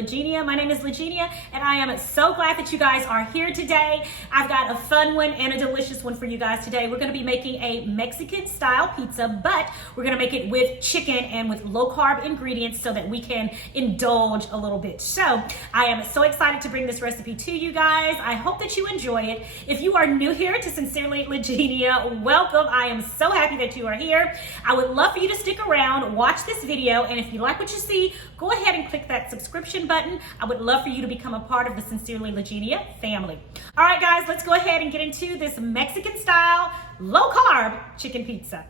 Legenia. My name is Legenia, and I am so glad that you guys are here today. I've got a fun one and a delicious one for you guys today. We're going to be making a Mexican style pizza, but we're going to make it with chicken and with low carb ingredients so that we can indulge a little bit. So I am so excited to bring this recipe to you guys. I hope that you enjoy it. If you are new here to Sincerely Legenia, welcome. I am so happy that you are here. I would love for you to stick around, watch this video, and if you like what you see, go ahead and click that subscription button. I would love for you to become a part of the Sincerely Legenia family. All right, guys, let's go ahead and get into this Mexican style, low carb chicken pizza.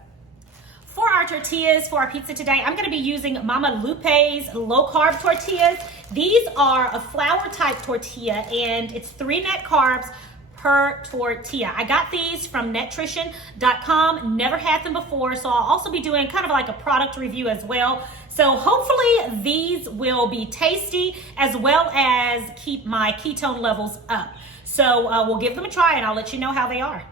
For our tortillas for our pizza today, I'm going to be using Mama Lupe's low carb tortillas. These are a flour type tortilla, and it's 3 net carbs per tortilla. I got these from netrition.com. Never had them before, so I'll also be doing kind of like a product review as well. So hopefully these will be tasty as well as keep my ketone levels up. So we'll give them a try and I'll let you know how they are.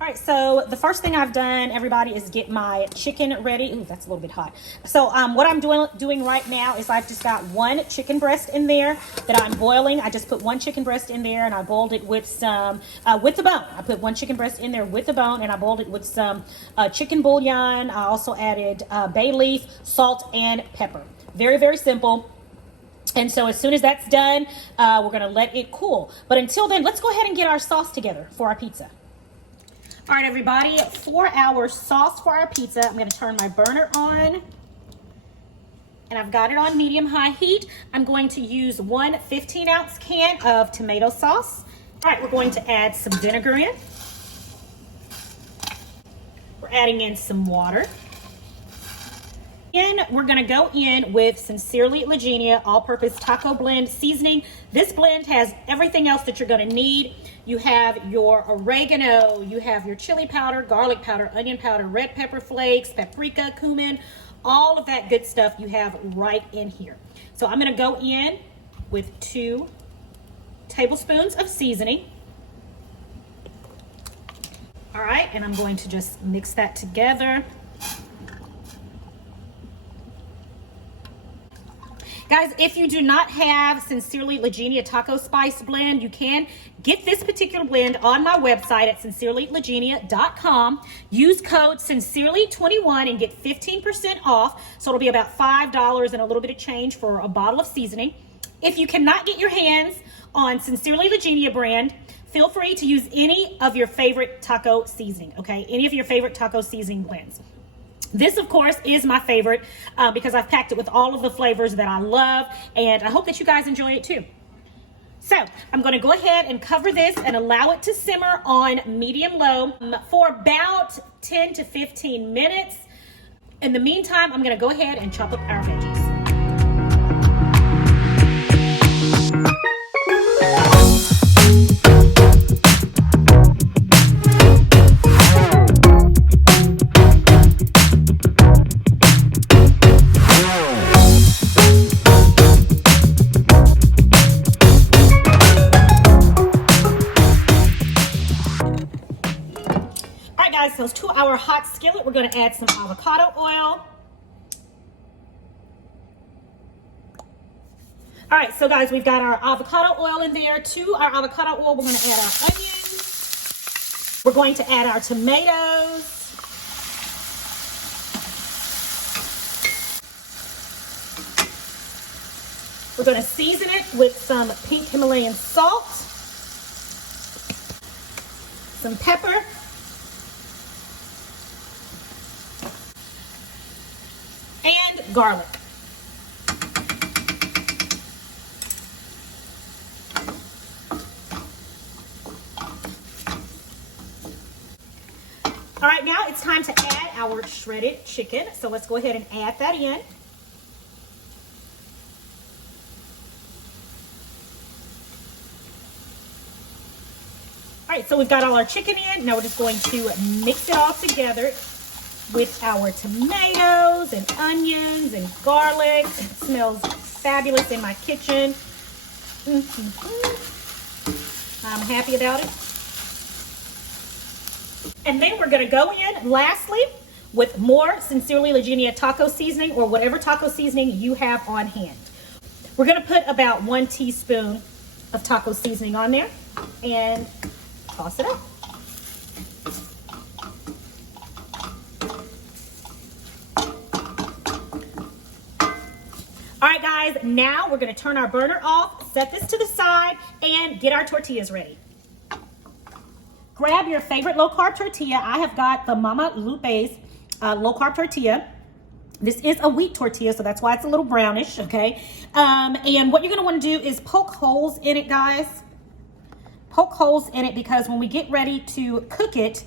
All right, so the first thing I've done, everybody, is get my chicken ready. Ooh, that's a little bit hot. So what I'm doing right now is I've just got 1 chicken breast in there that I'm boiling. I just put 1 chicken breast in there and I boiled it with some, with the bone. I put 1 chicken breast in there with the bone and I boiled it with some chicken bouillon. I also added bay leaf, salt, and pepper. Very, very simple. And so as soon as that's done, we're gonna let it cool. But until then, let's go ahead and get our sauce together for our pizza. All right, everybody, for our sauce for our pizza, I'm going to turn my burner on. And I've got it on medium-high heat. I'm going to use 1 15-ounce can of tomato sauce. All right, we're going to add some vinegar in. We're adding in some water. And we're going to go in with Sincerely Legenia all-purpose taco blend seasoning. This blend has everything else that you're going to need. You have your oregano, you have your chili powder, garlic powder, onion powder, red pepper flakes, paprika, cumin, all of that good stuff you have right in here. So I'm going to go in with 2 tablespoons of seasoning. All right, and I'm going to just mix that together. Guys, if you do not have Sincerely Legenia Taco Spice Blend, you can get this particular blend on my website at sincerelylegenia.com. Use code Sincerely21 and get 15% off. So it'll be about $5 and a little bit of change for a bottle of seasoning. If you cannot get your hands on Sincerely Legenia brand, feel free to use any of your favorite taco seasoning, okay? Any of your favorite taco seasoning blends. This, of course, is my favorite because I've packed it with all of the flavors that I love, and I hope that you guys enjoy it too. So I'm going to go ahead and cover this and allow it to simmer on medium-low for about 10 to 15 minutes. In the meantime, I'm going to go ahead and chop up our veggies. So to our hot skillet, we're going to add some avocado oil. All right, so guys, we've got our avocado oil in there. To our avocado oil, we're going to add our onions. We're going to add our tomatoes. We're going to season it with some pink Himalayan salt, some pepper, and garlic. All right, now it's time to add our shredded chicken. So let's go ahead and add that in. All right, so we've got all our chicken in. Now we're just going to mix it all together with our tomatoes and onions and garlic. It smells fabulous in my kitchen. I'm happy about it. And then we're going to go in lastly with more Sincerely Legenia taco seasoning or whatever taco seasoning you have on hand. We're gonna put about 1 teaspoon of taco seasoning on there and toss it up. All right, guys, now we're gonna turn our burner off, set this to the side, and get our tortillas ready. Grab your favorite low-carb tortilla. I have got the Mama Lupe's low-carb tortilla. This is a wheat tortilla, so that's why it's a little brownish, okay? And what you're gonna wanna do is poke holes in it, guys. Poke holes in it because when we get ready to cook it,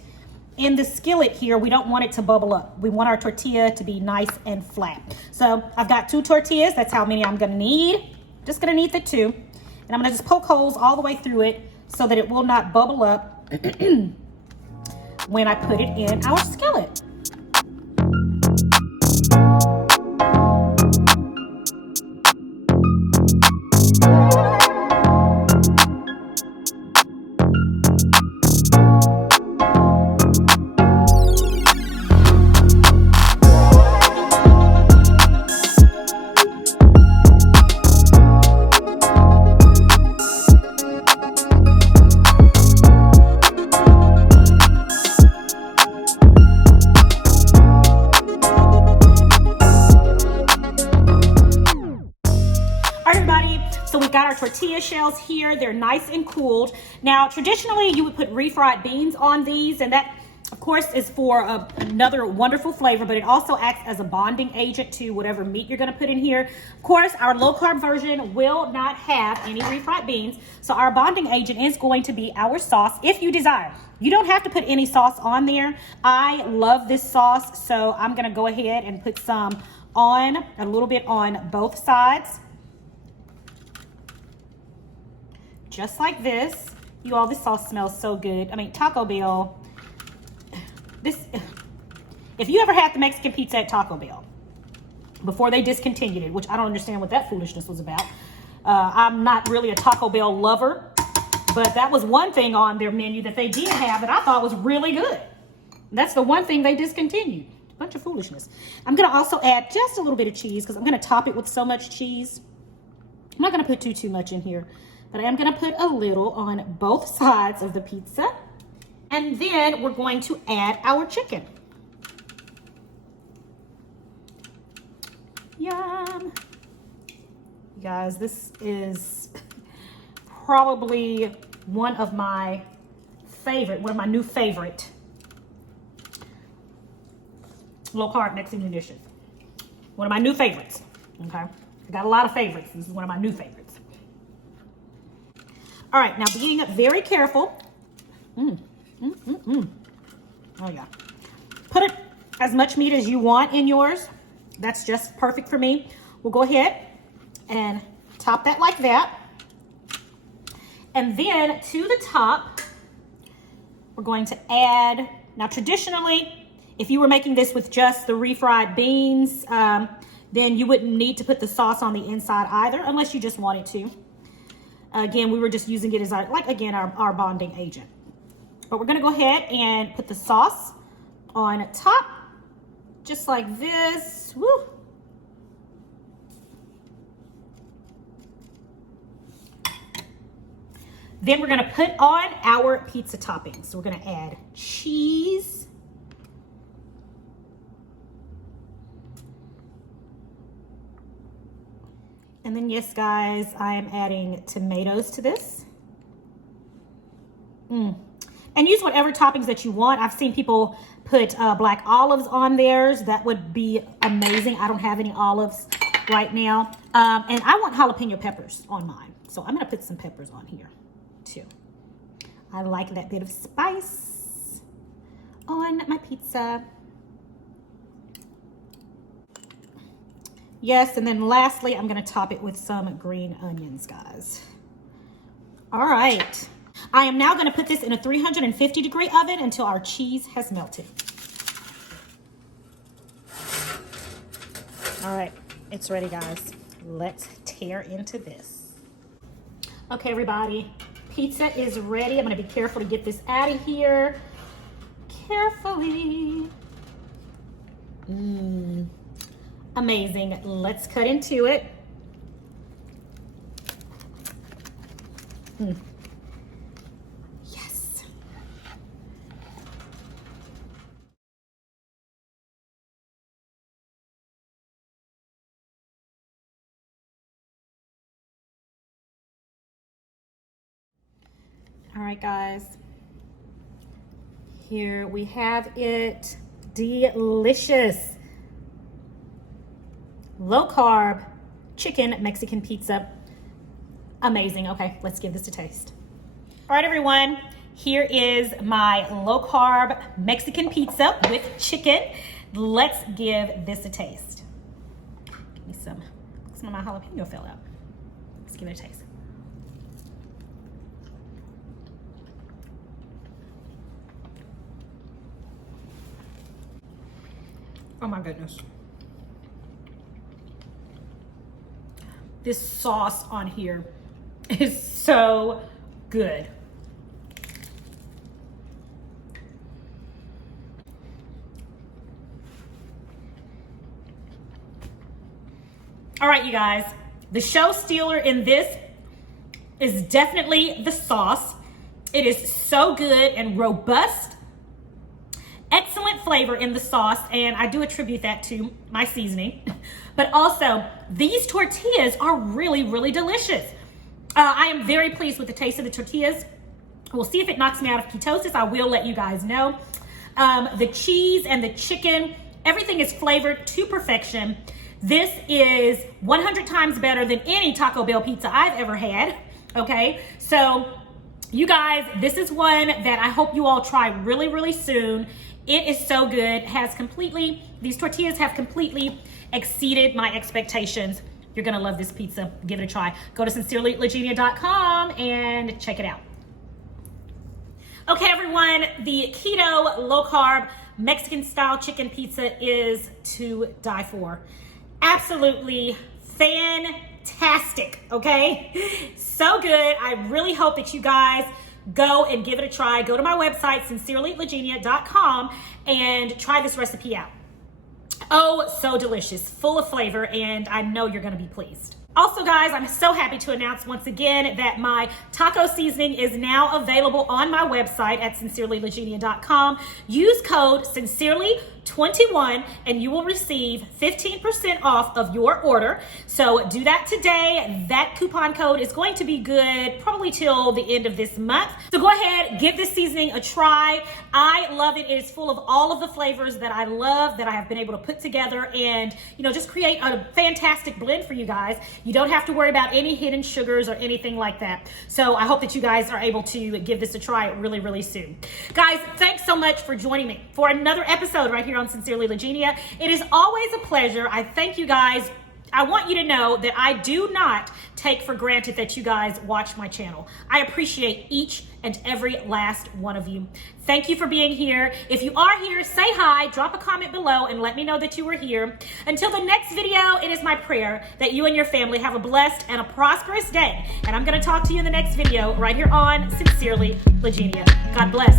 in the skillet here, we don't want it to bubble up. We want our tortilla to be nice and flat. So I've got 2 tortillas. That's how many I'm gonna need. Just gonna need the 2. And I'm gonna just poke holes all the way through it so that it will not bubble up when I put it in our skillet. So we've got our tortilla shells here. They're nice and cooled. Now, traditionally, you would put refried beans on these, and that, of course, is for another wonderful flavor, but it also acts as a bonding agent to whatever meat you're gonna put in here. Of course, our low-carb version will not have any refried beans, so our bonding agent is going to be our sauce, if you desire. You don't have to put any sauce on there. I love this sauce, so I'm gonna go ahead and put some on, a little bit on both sides. Just like this. You all, this sauce smells so good. I mean, Taco Bell, if you ever had the Mexican pizza at Taco Bell before they discontinued it, which I don't understand what that foolishness was about. I'm not really a Taco Bell lover, but that was one thing on their menu that they did have that I thought was really good. That's the one thing they discontinued. A bunch of foolishness. I'm gonna also add just a little bit of cheese because I'm gonna top it with so much cheese. I'm not gonna put too much in here, but I am gonna put a little on both sides of the pizza. And then we're going to add our chicken. Yum. You guys, this is probably one of my new favorite low-carb Mexican dishes. One of my new favorites, okay? I got a lot of favorites. This is one of my new favorites. All right, now being very careful. Oh yeah. Put it as much meat as you want in yours. That's just perfect for me. We'll go ahead and top that like that. And then to the top, we're going to add, now traditionally, if you were making this with just the refried beans, then you wouldn't need to put the sauce on the inside either, unless you just wanted to. Again, we were just using it as our bonding agent. But we're gonna go ahead and put the sauce on top, just like this. Woo. Then we're gonna put on our pizza toppings. So we're gonna add cheese. And then, yes, guys, I am adding tomatoes to this. And use whatever toppings that you want. I've seen people put black olives on theirs. That would be amazing. I don't have any olives right now. And I want jalapeno peppers on mine. So I'm gonna put some peppers on here too. I like that bit of spice on my pizza. Yes, and then lastly, I'm gonna top it with some green onions, guys. All right. I am now gonna put this in a 350-degree oven until our cheese has melted. All right, it's ready, guys. Let's tear into this. Okay, everybody, pizza is ready. I'm gonna be careful to get this out of here. Carefully. Amazing. Let's cut into it. Yes. All right, guys. Here we have it. Delicious. Low carb chicken Mexican pizza. Amazing. Okay, let's give this a taste. All right, everyone. Here is my low carb Mexican pizza with chicken. Let's give this a taste. Give me some of my jalapeno fell out. Let's give it a taste. Oh my goodness. This sauce on here is so good. All right, you guys, the show stealer in this is definitely the sauce. It is so good and robust. Excellent flavor in the sauce, and I do attribute that to my seasoning. But also, these tortillas are really, really delicious. I am very pleased with the taste of the tortillas. We'll see if it knocks me out of ketosis. I will let you guys know. The cheese and the chicken, everything is flavored to perfection. This is 100 times better than any Taco Bell pizza I've ever had. Okay, so you guys, this is one that I hope you all try really, really soon. It is so good. These tortillas have completely exceeded my expectations. You're gonna love this pizza. Give it a try. Go to sincerelylagenia.com and check it out. Okay, everyone, the keto low carb Mexican style chicken pizza is to die for. Absolutely fantastic, okay? So good. I really hope that you guys go and give it a try. Go to my website, sincerelylagenia.com, and try this recipe out. Oh, so delicious, full of flavor, and I know you're gonna be pleased. Also, guys, I'm so happy to announce once again that my taco seasoning is now available on my website at sincerelylagenia.com. Use code SINCERELY21 and you will receive 15% off of your order. So do that today. That coupon code is going to be good probably till the end of this month. So go ahead, give this seasoning a try. I love it. It is full of all of the flavors that I love, that I have been able to put together and, just create a fantastic blend for you guys. You don't have to worry about any hidden sugars or anything like that. So I hope that you guys are able to give this a try really, really soon. Guys, thanks so much for joining me for another episode right here on Sincerely Lagenia. It is always a pleasure. I thank you guys. I want you to know that I do not take for granted that you guys watch my channel. I appreciate each and every last one of you. Thank you for being here. If you are here, say hi, drop a comment below, and let me know that you were here. Until the next video, it is my prayer that you and your family have a blessed and a prosperous day. And I'm going to talk to you in the next video right here on Sincerely Lagenia. God bless.